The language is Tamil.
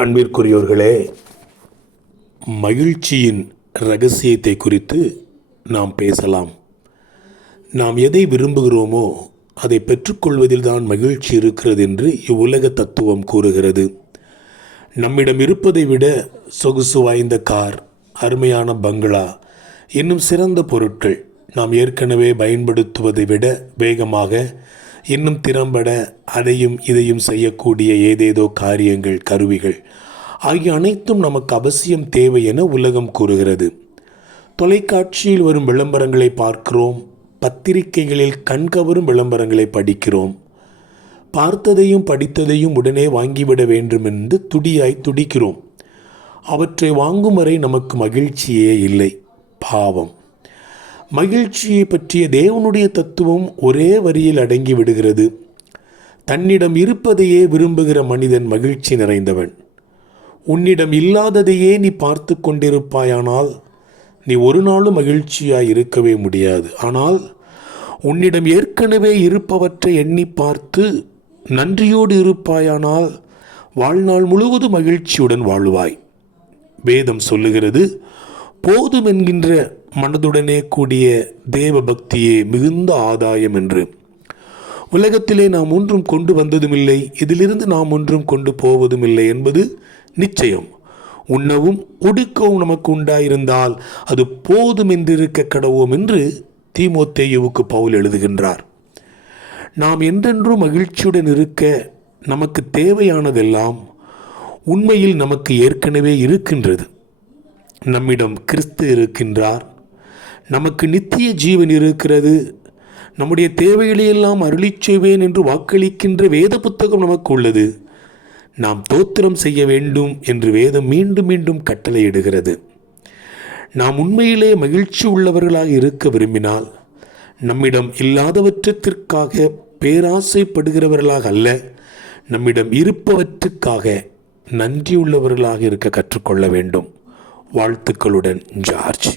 அன்பிற்குரியவர்களே, மகிழ்ச்சியின் இரகசியத்தை குறித்து நாம் பேசலாம். நாம் எதை விரும்புகிறோமோ அதை பெற்றுக்கொள்வதில்தான் மகிழ்ச்சி இருக்கிறது என்று இவ்வுலக தத்துவம் கூறுகிறது. நம்மிடம் இருப்பதை விட சொகுசு வாய்ந்த கார், அருமையான பங்களா, இன்னும் சிறந்த பொருட்கள், நாம் ஏற்கனவே பயன்படுத்துவதை விட வேகமாக இன்னும் திறம்பட அதையும் இதையும் செய்யக்கூடிய ஏதேதோ காரியங்கள், கருவிகள் ஆகிய அனைத்தும் நமக்கு அவசியம் தேவை என உலகம் கூறுகிறது. தொலைக்காட்சியில் வரும் விளம்பரங்களை பார்க்கிறோம், பத்திரிகைகளில் கண்கவரும் விளம்பரங்களை படிக்கிறோம். பார்த்ததையும் படித்ததையும் உடனே வாங்கிவிட வேண்டும் என்று துடியாய் துடிக்கிறோம். அவற்றை வாங்கும் வரை நமக்கு மகிழ்ச்சியே இல்லை. பாவம்! மகிழ்ச்சியை பற்றிய தேவனுடைய தத்துவம் ஒரே வரியில் அடங்கி விடுகிறது. தன்னிடம் இருப்பதையே விரும்புகிற மனிதன் மகிழ்ச்சி நிறைந்தவன். உன்னிடம் இல்லாததையே நீ பார்த்து கொண்டிருப்பாயானால் நீ ஒரு நாளும் மகிழ்ச்சியாய் இருக்கவே முடியாது. ஆனால் உன்னிடம் ஏற்கனவே இருப்பவற்றை எண்ணி பார்த்து நன்றியோடு இருப்பாயானால் வாழ்நாள் முழுவதும் மகிழ்ச்சியுடன் வாழ்வாய். வேதம் சொல்லுகிறது, போதும் என்கின்ற மனதுடனே கூடிய தேவ பக்தியே மிகுந்த ஆதாயம் என்று. உலகத்திலே நாம் ஒன்றும் கொண்டு வந்ததுமில்லை, இதிலிருந்து நாம் ஒன்றும் கொண்டு போவதும் இல்லை என்பது நிச்சயம். உண்ணவும் உடுக்கவும் நமக்கு உண்டாயிருந்தால் அது போதும் என்றிருக்க கடவோம் என்று தீமோத்தேயுவுக்கு பவுல் எழுதுகின்றார். நாம் என்றென்றும் மகிழ்ச்சியுடன் இருக்க நமக்கு தேவையானதெல்லாம் உண்மையில் நமக்கு ஏற்கனவே இருக்கின்றது. நம்மிடம் கிறிஸ்து இருக்கின்றார், நமக்கு நித்திய ஜீவன் இருக்கிறது, நம்முடைய தேவைகளையெல்லாம் அருளிச் செய்வேன் என்று வாக்களிக்கின்ற வேத புத்தகம் நமக்கு உள்ளது. நாம் தோத்திரம் செய்ய வேண்டும் என்று வேதம் மீண்டும் மீண்டும் கட்டளையிடுகிறது. நாம் உண்மையிலே மகிழ்ச்சி உள்ளவர்களாக இருக்க விரும்பினால் நம்மிடம் இல்லாதவற்றிற்காக பேராசைப்படுகிறவர்களாக அல்ல, நம்மிடம் இருப்பவற்றுக்காக நன்றியுள்ளவர்களாக இருக்க கற்றுக்கொள்ள வேண்டும். வாழ்த்துக்களுடன், ஜார்ஜ்.